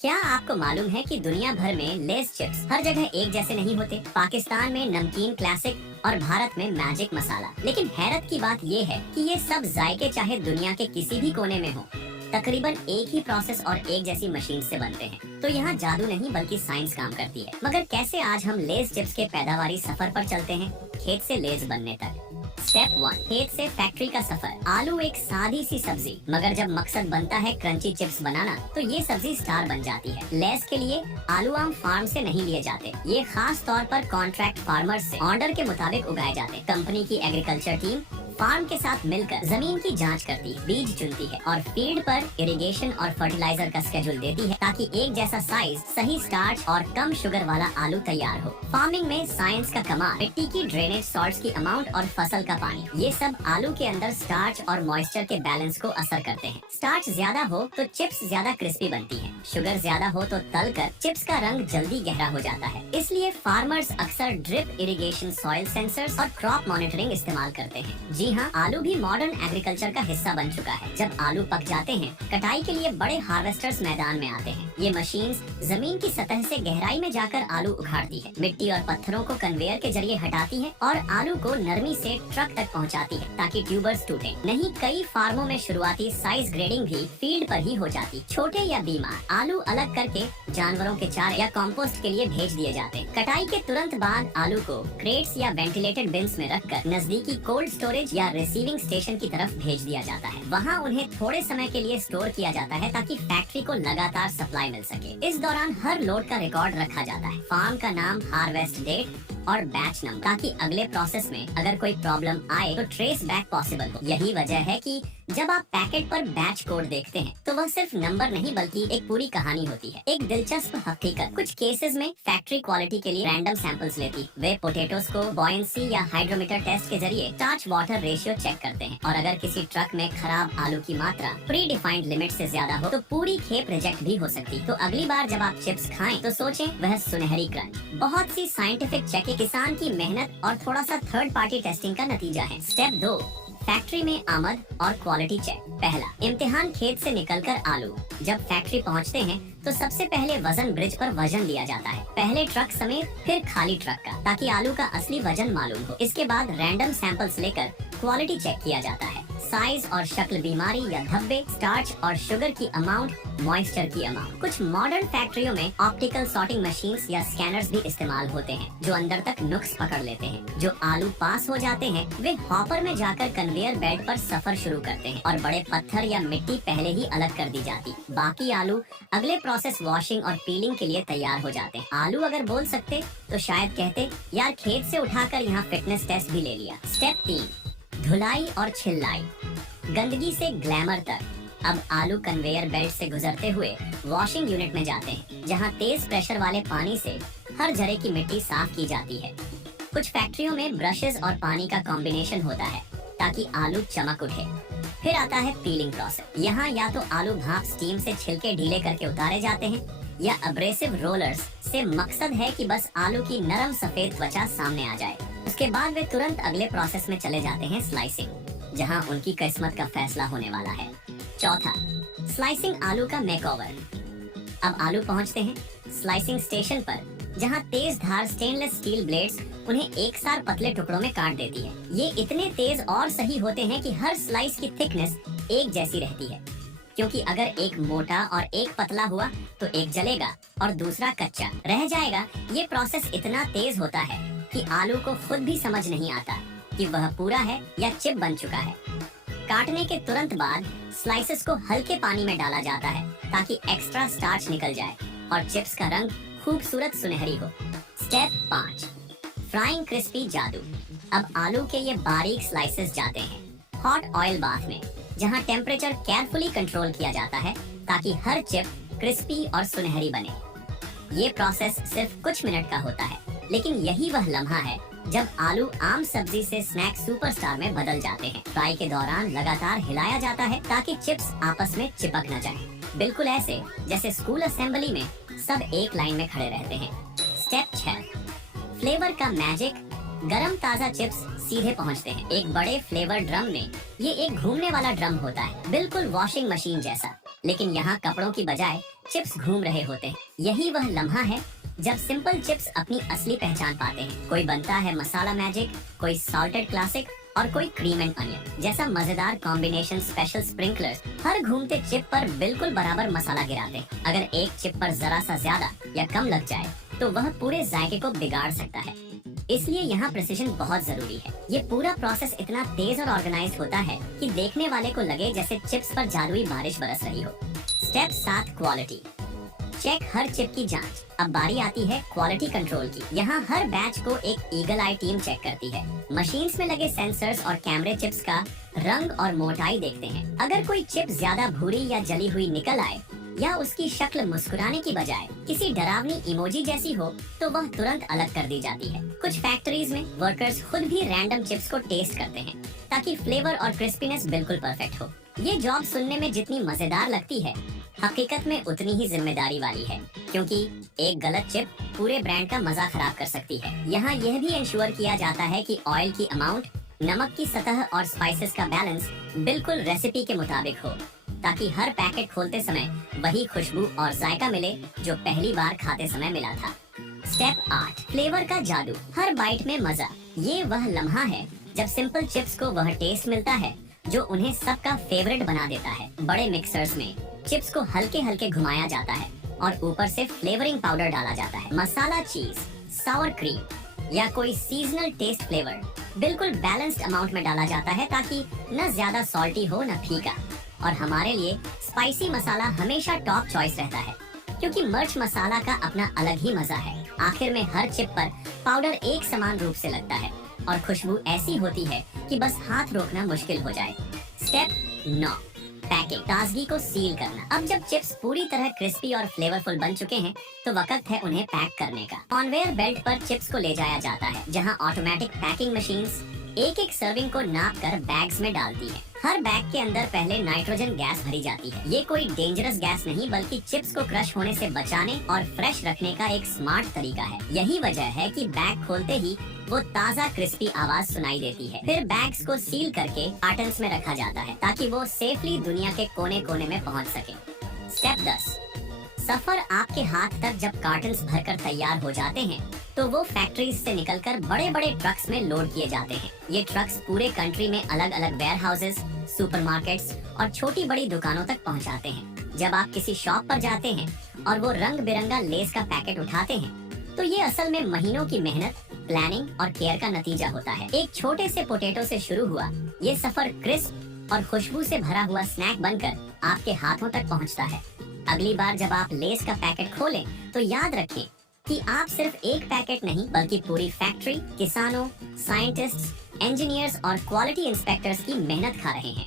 क्या आपको मालूम है कि दुनिया भर में लेस चिप्स हर जगह एक जैसे नहीं होते। पाकिस्तान में नमकीन क्लासिक और भारत में मैजिक मसाला। लेकिन हैरत की बात ये है कि ये सब जायके चाहे दुनिया के किसी भी कोने में हो, तकरीबन एक ही प्रोसेस और एक जैसी मशीन से बनते हैं। तो यहाँ जादू नहीं बल्कि साइंस काम करती है। मगर कैसे आज हम लेस चिप्स के पैदावारी सफर पर चलते हैं, खेत से लेस बनने तक। स्टेप 1, खेत से फैक्ट्री का सफर। आलू एक सादी सी सब्जी, मगर जब मकसद बनता है क्रंची चिप्स बनाना तो ये सब्जी स्टार बन जाती है। लेस के लिए आलू आम फार्म से नहीं लिए जाते, ये खास तौर पर कॉन्ट्रैक्ट फार्मर्स से ऑर्डर के मुताबिक उगाए जाते। कंपनी की एग्रीकल्चर टीम फार्म के साथ मिलकर जमीन की जांच करती है, बीज चुनती है और फील्ड पर इरिगेशन और फर्टिलाइजर का स्केड्यूल देती है ताकि एक जैसा साइज, सही स्टार्च और कम शुगर वाला आलू तैयार हो। फार्मिंग में साइंस का कमाल, मिट्टी की ड्रेनेज सॉल्ट्स की अमाउंट और फसल का पानी, ये सब आलू के अंदर स्टार्च और मॉइस्चर के बैलेंस को असर करते हैं। स्टार्च ज्यादा हो तो चिप्स ज्यादा क्रिस्पी बनती है, शुगर ज्यादा हो तो तलकर चिप्स का रंग जल्दी गहरा हो जाता है। इसलिए फार्मर्स अक्सर ड्रिप इरिगेशन, सॉइल सेंसर्स और क्रॉप मॉनिटरिंग इस्तेमाल करते हैं। जी हाँ, आलू भी मॉडर्न एग्रीकल्चर का हिस्सा बन चुका है। जब आलू पक जाते हैं, कटाई के लिए बड़े हार्वेस्टर्स मैदान में आते हैं। ये मशीन्स जमीन की सतह से गहराई में जाकर आलू उखाड़ती है, मिट्टी और पत्थरों को कन्वेयर के जरिए हटाती है और आलू को नरमी से ट्रक तक पहुंचाती है ताकि ट्यूबर्स टूटे नहीं। कई फार्मों में शुरुआती साइज ग्रेडिंग भी फील्ड पर ही हो जाती। छोटे या बीमार आलू अलग करके जानवरों के चारे या कंपोस्ट के लिए भेज दिए जाते हैं। कटाई के तुरंत बाद आलू को क्रेट्स या वेंटिलेटेड बिन्स में रखकर नजदीकी कोल्ड स्टोरेज या रिसीविंग स्टेशन की तरफ भेज दिया जाता है। वहाँ उन्हें थोड़े समय के लिए स्टोर किया जाता है ताकि फैक्ट्री को लगातार सप्लाई मिल सके। इस दौरान हर लोड का रिकॉर्ड रखा जाता है, फार्म का नाम, हार्वेस्ट डेट और बैच नंबर, ताकि अगले प्रोसेस में अगर कोई प्रॉब्लम आए तो ट्रेस बैक पॉसिबल हो। यही वजह है कि जब आप पैकेट पर बैच कोड देखते हैं तो वह सिर्फ नंबर नहीं बल्कि एक पूरी कहानी होती है। एक दिलचस्प हकीकत, कुछ केसेस में फैक्ट्री क्वालिटी के लिए रैंडम सैंपल्स लेती। वे पोटैटोस को बॉयंसी या हाइड्रोमीटर टेस्ट के जरिए स्टार्च वाटर रेशियो चेक करते हैं और अगर किसी ट्रक में खराब आलू की मात्रा प्री डिफाइंड लिमिट से ज्यादा हो तो पूरी खेप रिजेक्ट भी हो सकती। तो अगली बार जब आप चिप्स खाएं तो सोचें वह सुनहरी क्रंच। बहुत सी साइंटिफिक चेकिंग किसान की मेहनत और थोड़ा सा थर्ड पार्टी टेस्टिंग का नतीजा है। स्टेप 2, फैक्ट्री में आमद और क्वालिटी चेक। पहला इम्तिहान, खेत से निकलकर आलू जब फैक्ट्री पहुंचते हैं तो सबसे पहले वजन ब्रिज पर वजन लिया जाता है, पहले ट्रक समेत फिर खाली ट्रक का, ताकि आलू का असली वजन मालूम हो। इसके बाद रैंडम सैंपल्स लेकर क्वालिटी चेक किया जाता है, साइज और शक्ल, बीमारी या धब्बे, स्टार्च और शुगर की अमाउंट, मॉइस्चर की अमाउंट। कुछ मॉडर्न फैक्ट्रियों में ऑप्टिकल सॉर्टिंग मशीन्स या स्कैनर्स भी इस्तेमाल होते हैं जो अंदर तक नुक्स पकड़ लेते हैं। जो आलू पास हो जाते हैं वे हॉपर में जाकर कन्वेयर बेल्ट पर सफर शुरू करते हैं और बड़े पत्थर या मिट्टी पहले ही अलग कर दी जाती। बाकी आलू अगले प्रोसेस वॉशिंग और पीलिंग के लिए तैयार हो जाते हैं। आलू अगर बोल सकते तो शायद कहते, यार खेत से उठाकर यहाँ फिटनेस टेस्ट भी ले लिया। स्टेप 3, धुलाई और छिलाई, गंदगी से ग्लैमर तक। अब आलू कन्वेयर बेल्ट से गुजरते हुए वॉशिंग यूनिट में जाते हैं जहां तेज प्रेशर वाले पानी से हर जरे की मिट्टी साफ की जाती है। कुछ फैक्ट्रियों में ब्रशेस और पानी का कॉम्बिनेशन होता है ताकि आलू चमक उठे। फिर आता है पीलिंग प्रोसेस। यहाँ या तो आलू भाप स्टीम से छिलके ढीले करके उतारे जाते हैं या अब्रेसिव रोलर्स से, मकसद है कि बस आलू की नरम सफेद त्वचा सामने आ जाए। उसके बाद वे तुरंत अगले प्रोसेस में चले जाते हैं, स्लाइसिंग, जहां उनकी किस्मत का फैसला होने वाला है। चौथा, स्लाइसिंग आलू का मेकओवर। अब आलू पहुंचते हैं स्लाइसिंग स्टेशन पर जहां तेज धार स्टेनलेस स्टील ब्लेड्स उन्हें एक साथ पतले टुकड़ों में काट देती है। ये इतने तेज और सही होते हैं कि हर स्लाइस की थिकनेस एक जैसी रहती है, क्योंकि अगर एक मोटा और एक पतला हुआ तो एक जलेगा और दूसरा कच्चा रह जाएगा। ये प्रोसेस इतना तेज होता है कि आलू को खुद भी समझ नहीं आता कि वह पूरा है या चिप बन चुका है। काटने के तुरंत बाद स्लाइसेस को हल्के पानी में डाला जाता है ताकि एक्स्ट्रा स्टार्च निकल जाए और चिप्स का रंग खूबसूरत सुनहरी हो। स्टेप 5, फ्राइंग क्रिस्पी जादू। अब आलू के ये बारीक स्लाइसेस जाते हैं हॉट ऑयल बाथ में जहां टेम्परेचर केयरफुली कंट्रोल किया जाता है ताकि हर चिप क्रिस्पी और सुनहरी बने। ये प्रोसेस सिर्फ कुछ मिनट का होता है, लेकिन यही वह लम्हा है जब आलू आम सब्जी से स्नैक सुपरस्टार में बदल जाते हैं। फ्राई के दौरान लगातार हिलाया जाता है ताकि चिप्स आपस में चिपक न जाएं। बिल्कुल ऐसे जैसे स्कूल असेंबली में सब एक लाइन में खड़े रहते हैं। स्टेप 6, फ्लेवर का मैजिक। गरम ताजा चिप्स सीधे पहुंचते हैं एक बड़े फ्लेवर ड्रम में। ये एक घूमने वाला ड्रम होता है, बिल्कुल वॉशिंग मशीन जैसा, लेकिन यहाँ कपड़ों की बजाय चिप्स घूम रहे होते हैं। यही वह लम्हा है जब सिंपल चिप्स अपनी असली पहचान पाते हैं। कोई बनता है मसाला मैजिक, कोई सॉल्टेड क्लासिक और कोई क्रीम एंड अनियन जैसा मजेदार कॉम्बिनेशन स्पेशल स्प्रिंकलर्स हर घूमते चिप पर बिल्कुल बराबर मसाला गिराते हैं। अगर एक चिप पर जरा सा ज्यादा या कम लग जाए तो वह पूरे जायके को बिगाड़ सकता है। इसलिए यहाँ प्रिसिजन बहुत जरूरी है। ये पूरा प्रोसेस इतना तेज और ऑर्गेनाइज्ड होता है कि देखने वाले को लगे जैसे चिप्स पर जादुई बारिश बरस रही हो। स्टेप 7, क्वालिटी चेक, हर चिप की जांच। अब बारी आती है क्वालिटी कंट्रोल की। यहाँ हर बैच को एक ईगल आई टीम चेक करती है। मशीन्स में लगे सेंसर्स और कैमरे चिप्स का रंग और मोटाई देखते हैं। अगर कोई चिप ज्यादा भूरी या जली हुई निकल आए या उसकी शक्ल मुस्कुराने की बजाय किसी डरावनी इमोजी जैसी हो तो वह तुरंत अलग कर दी जाती है। कुछ फैक्ट्रीज में वर्कर्स खुद भी रैंडम चिप्स को टेस्ट करते हैं ताकि फ्लेवर और क्रिस्पीनेस बिल्कुल परफेक्ट हो। ये जॉब सुनने में जितनी मजेदार लगती है, हकीकत में उतनी ही जिम्मेदारी वाली है, क्योंकि एक गलत चिप पूरे ब्रांड का मजा खराब कर सकती है। यहाँ यह भी इंश्योर किया जाता है कि ऑयल की अमाउंट, नमक की सतह और स्पाइसेस का बैलेंस बिल्कुल रेसिपी के मुताबिक हो, ताकि हर पैकेट खोलते समय वही खुशबू और जायका मिले जो पहली बार खाते समय मिला था। स्टेप 8, फ्लेवर का जादू, हर बाइट में मजा। ये वह लम्हा है जब सिंपल चिप्स को वह टेस्ट मिलता है जो उन्हें सबका फेवरेट बना देता है। बड़े मिक्सर्स में चिप्स को हल्के हल्के घुमाया जाता है और ऊपर से फ्लेवरिंग पाउडर डाला जाता है। मसाला चीज, सावर क्रीम या कोई सीजनल टेस्ट फ्लेवर बिल्कुल बैलेंस्ड अमाउंट में डाला जाता है ताकि न ज्यादा सॉल्टी हो न फीका। और हमारे लिए स्पाइसी मसाला हमेशा टॉप चॉइस रहता है, क्योंकि मिर्च मसाला का अपना अलग ही मजा है। आखिर में हर चिप पर पाउडर एक समान रूप से लगता है और खुशबू ऐसी होती है कि बस हाथ रोकना मुश्किल हो जाए। स्टेप 9, पैकिंग, ताजगी को सील करना। अब जब चिप्स पूरी तरह क्रिस्पी और फ्लेवरफुल बन चुके हैं तो वक्त है उन्हें पैक करने का। कन्वेयर बेल्ट पर चिप्स को ले जाया जाता है, जहां ऑटोमेटिक पैकिंग मशीन्स एक एक सर्विंग को नाप कर बैग्स में डालती है। हर बैग के अंदर पहले नाइट्रोजन गैस भरी जाती है। ये कोई डेंजरस गैस नहीं, बल्कि चिप्स को क्रश होने से बचाने और फ्रेश रखने का एक स्मार्ट तरीका है। यही वजह है कि बैग खोलते ही वो ताज़ा क्रिस्पी आवाज सुनाई देती है। फिर बैग्स को सील करके कार्टन्स में रखा जाता है ताकि वो सेफली दुनिया के कोने कोने में पहुंच सके। स्टेप 10, सफर आपके हाथ तक। जब कार्टन्स भरकर तैयार हो जाते हैं तो वो फैक्ट्रीज से निकलकर बड़े बड़े ट्रक्स में लोड किए जाते हैं। ये ट्रक्स पूरे कंट्री में अलग अलग वेयर हाउसेस, सुपरमार्केट्स और छोटी बड़ी दुकानों तक पहुंचाते हैं। जब आप किसी शॉप पर जाते हैं और वो रंग बिरंगा लेस का पैकेट उठाते हैं तो ये असल में महीनों की मेहनत, प्लानिंग और केयर का नतीजा होता है। एक छोटे से पोटैटो से शुरू हुआ ये सफर क्रिस्प और खुशबू से भरा हुआ स्नैक बनकर आपके हाथों तक पहुंचता है। अगली बार जब आप लेस का पैकेट खोलें तो याद रखें कि आप सिर्फ एक पैकेट नहीं बल्कि पूरी फैक्ट्री, किसानों, साइंटिस्ट्स, इंजीनियर्स और क्वालिटी इंस्पेक्टर्स की मेहनत खा रहे हैं।